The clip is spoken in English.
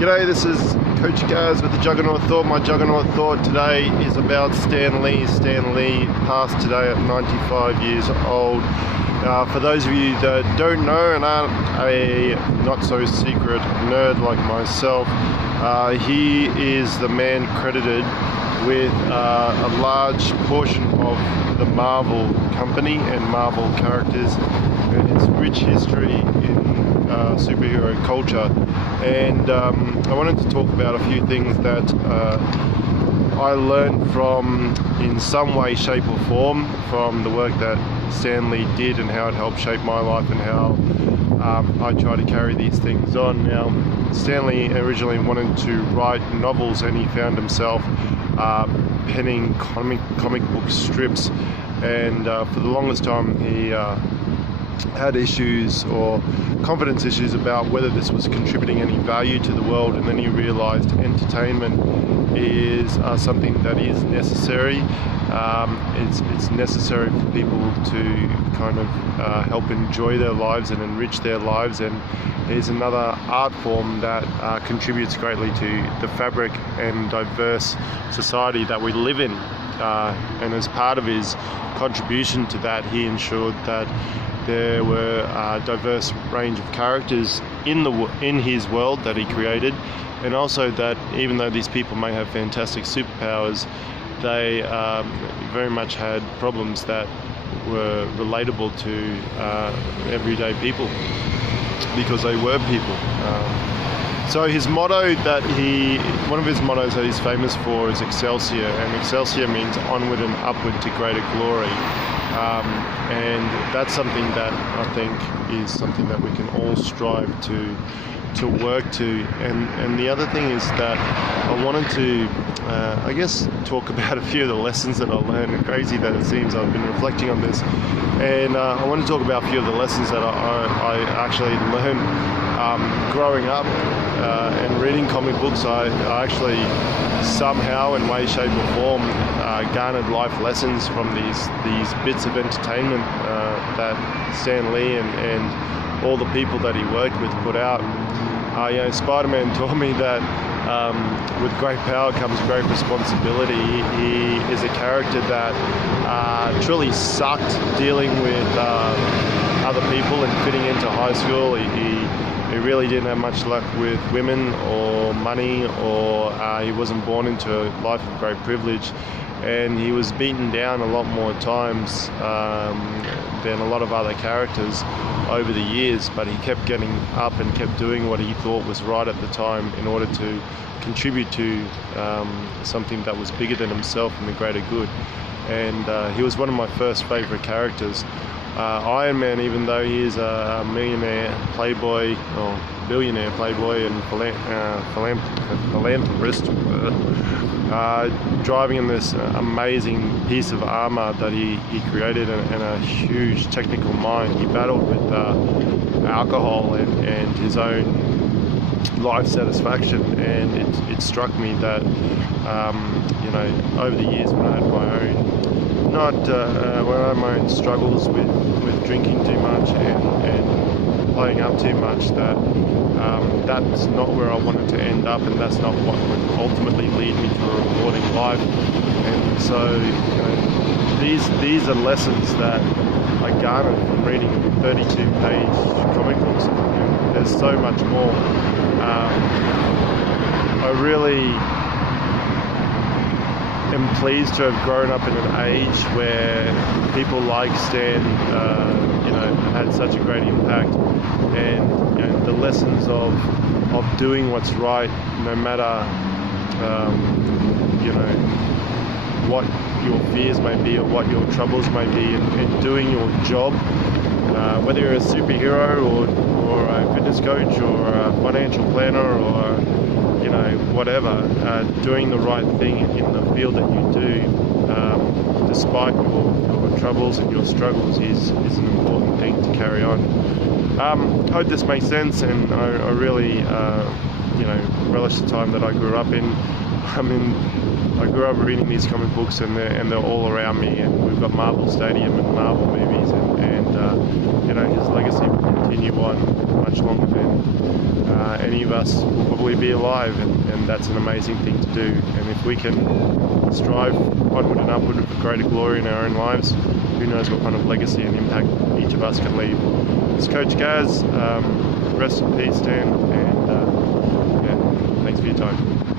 G'day, this is Coach Gaz with the Juggernaut Thought. My Juggernaut Thought today is about Stan Lee. Stan Lee passed today at 95 years old. For those of you that don't know and aren't a not-so-secret nerd like myself, he is the man credited with a large portion of the Marvel company and Marvel characters and its rich history in superhero culture. And I wanted to talk about a few things that I learned from, in some way, shape or form, from the work that Stan Lee did and how it helped shape my life and how I try to carry these things on. Now, Stan Lee originally wanted to write novels, and he found himself penning comic book strips, and for the longest time he had issues or confidence issues about whether this was contributing any value to the world. And then he realized entertainment is something that is necessary. It's necessary for people to kind of help enjoy their lives and enrich their lives, and is another art form that contributes greatly to the fabric and diverse society that we live in. And as part of his contribution to that, he ensured that there were a diverse range of characters in his world that he created, and also that even though these people may have fantastic superpowers, they very much had problems that were relatable to everyday people, because they were people. So his motto one of his mottos that he's famous for is excelsior, and excelsior means onward and upward to greater glory. And that's something that I think is something that we can all strive to work to. And the other thing is that I wanted to I guess talk about a few of the lessons that I learned. Crazy that it seems, I've been reflecting on this, and I want to talk about a few of the lessons that I actually learned growing up and reading comic books. I actually somehow, in way, shape or form, garnered life lessons from these bits of entertainment that Stan Lee and all the people that he worked with put out. Spider-Man taught me that with great power comes great responsibility. He is a character that truly sucked dealing with other people and fitting into high school. He really didn't have much luck with women or money, or he wasn't born into a life of great privilege, and he was beaten down a lot more times than a lot of other characters over the years, but he kept getting up and kept doing what he thought was right at the time in order to contribute to something that was bigger than himself and the greater good. And he was one of my first favorite characters. Iron Man, even though he is a millionaire playboy, or billionaire playboy and philanthropist, driving in this amazing piece of armor that he created, and a huge technical mind, he battled with alcohol and his own life satisfaction. And it struck me that over the years, when I had my own struggles with drinking too much and playing up too much, that's not where I wanted to end up, and that's not what would ultimately lead me to a rewarding life. And so these are lessons that I garnered from reading 32-page comic books, and there's so much more. I really am pleased to have grown up in an age where people like Stan had such a great impact, and the lessons of doing what's right, no matter what your fears may be or what your troubles may be, and doing your job, whether you're a superhero or a fitness coach or a financial planner or whatever, doing the right thing in the field that you do, despite your troubles and your struggles, is an important thing to carry on. Hope this makes sense, and I really relish the time that I grew up in. I grew up reading these comic books, and they're all around me, and we've got Marvel Stadium and Marvel movies, and you know, his legacy will continue on much longer than any of us will probably be alive, and that's an amazing thing to do. And if we can strive onward and upward for greater glory in our own lives, who knows what kind of legacy and impact each of us can leave. It's Coach Gaz. Rest in peace, Dan, and yeah, thanks for your time.